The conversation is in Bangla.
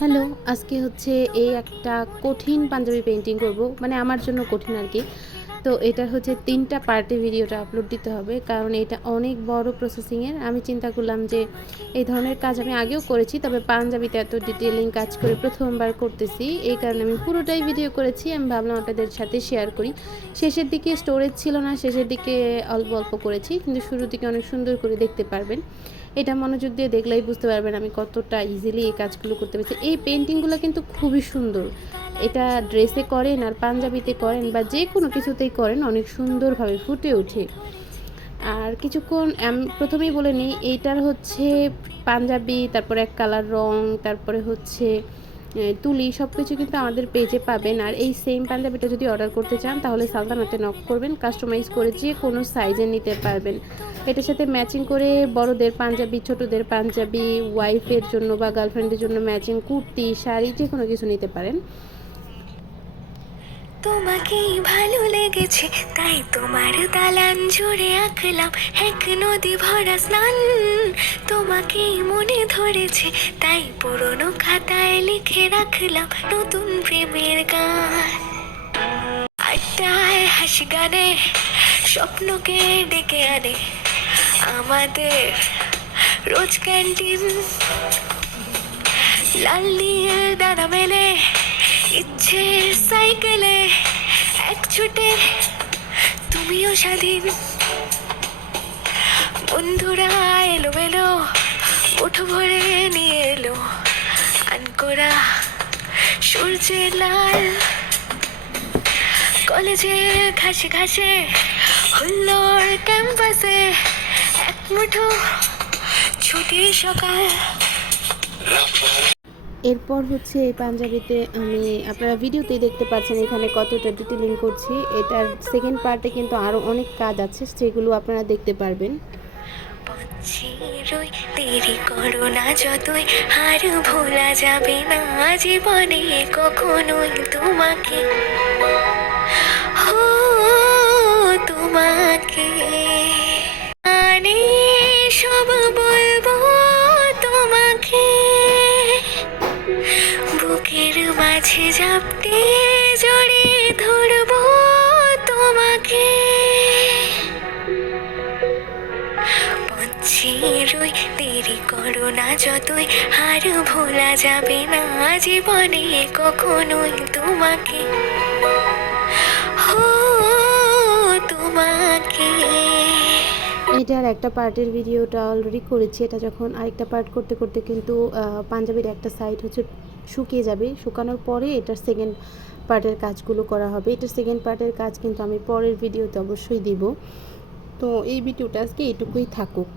হ্যালো, আজকে হচ্ছে এই একটা কঠিন পাঞ্জাবি পেন্টিং করব মানে আমার জন্য কঠিন আর কি। তো এটা হচ্ছে তিনটা পার্টে ভিডিওটা আপলোড দিতে হবে, কারণ এটা অনেক বড় প্রসেসিংয়ের আমি চিন্তা করলাম যে এই ধরনের কাজ আমি আগেও করেছি, তবে পাঞ্জাবিতে এত ডিটেলিং কাজ করে প্রথমবার করতেছি। এই কারণে আমি পুরোটাই ভিডিও করেছি, আমি ভাবলাম আপনাদের সাথে শেয়ার করি। শেষের দিকে স্টোরেজ ছিল না, শেষের দিকে অল্প অল্প করেছি, কিন্তু শুরুর দিকে অনেক সুন্দর করে দেখতে পারবেন। এটা মনোযোগ দিয়ে দেখলেই বুঝতে পারবেন আমি কতটা ইজিলি এই কাজগুলো করতে পেরেছি। এই পেন্টিংগুলো কিন্তু খুবই সুন্দর। এটা ড্রেসে করেন আর পাঞ্জাবিতে করেন বা যে কোনো কিছুতেই করেন, অনেক সুন্দরভাবে ফুটে ওঠে। আর কিছুক্ষণ প্রথমেই বলে নিই, এইটার হচ্ছে পাঞ্জাবি, তারপরে এক কালার রং, তারপরে হচ্ছে তুলি সব কিছু কিন্তু আমাদের পেজে পাবেন। আর এই সেম পাঞ্জাবিটা যদি অর্ডার করতে চান, তাহলে সালতানাতে নক করবেন কাস্টমাইজ করে যে কোনো সাইজে নিতে পারবেন। এটার সাথে ম্যাচিং করে বড়দের পাঞ্জাবি, ছোটদের পাঞ্জাবি ওয়াইফের জন্য বা গার্লফ্রেন্ডের জন্য ম্যাচিং কুর্তি, শাড়ি, যে কোনো কিছু নিতে পারেন। তোমাকেই ভালো লেগেছে, তাই তোমার দালান জুড়ে আঁকলাম এক নদী ভরা স্নান। তোমাকেই মনে ধরেছে, তাই পুরনো খাতায় লিখে রাখলাম নতুন প্রেমের গান। আড্ডায় হাসি গানে, স্বপ্নকে ডেকে আনে। আমাদের রোজ ক্যান্টিন। লাল নীল ডানা মেলে, ইচ্ছে সাইকেলে এক ছুটে তুমিও স্বাধীন। বন্ধুরা এলো এলো মুঠো ভরে নিয়ে এলো আনকোরা সূর্যের লাল। কলেজে ঘাসে ঘাসে হুল্লোর ক্যাম্পাসে ছুটির সকাল। এরপর হচ্ছে এই পাঞ্জাবিতে আমি আপনারা ভিডিওতেই দেখতে পাচ্ছেন এখানে কতটা ডিটেলিং করছি। এটার সেকেন্ড পার্টে কিন্তু আরও অনেক কাজ আছে সেগুলো আপনারা দেখতে পারবেন। চিরই যতই আর ভোলা যাবে না জীবনে কখনোই তোমাকে ও তোমাকে। মাঝে জাপটে জড়িয়ে ধরবো তোমাকে। চিরই দেরি করো না যতই, আর ভোলা যাবে না জীবনে কখনোই তোমাকে। হো তোমাকে। এটার একটা পার্টের ভিডিওটা অলরেডি করেছি। এটা যখন আরেকটা পার্ট করতে করতে কিন্তু পাঞ্জাবির একটা সাইড হচ্ছে শুকিয়ে যাবে। শুকানোর পরে এটার সেকেন্ড পার্টের কাজগুলো করা হবে। এটার সেকেন্ড পার্টের কাজ কিন্তু আমি পরের ভিডিওতে অবশ্যই দিব। তো এই ভিডিওটা আজকে এটুকুই থাকুক।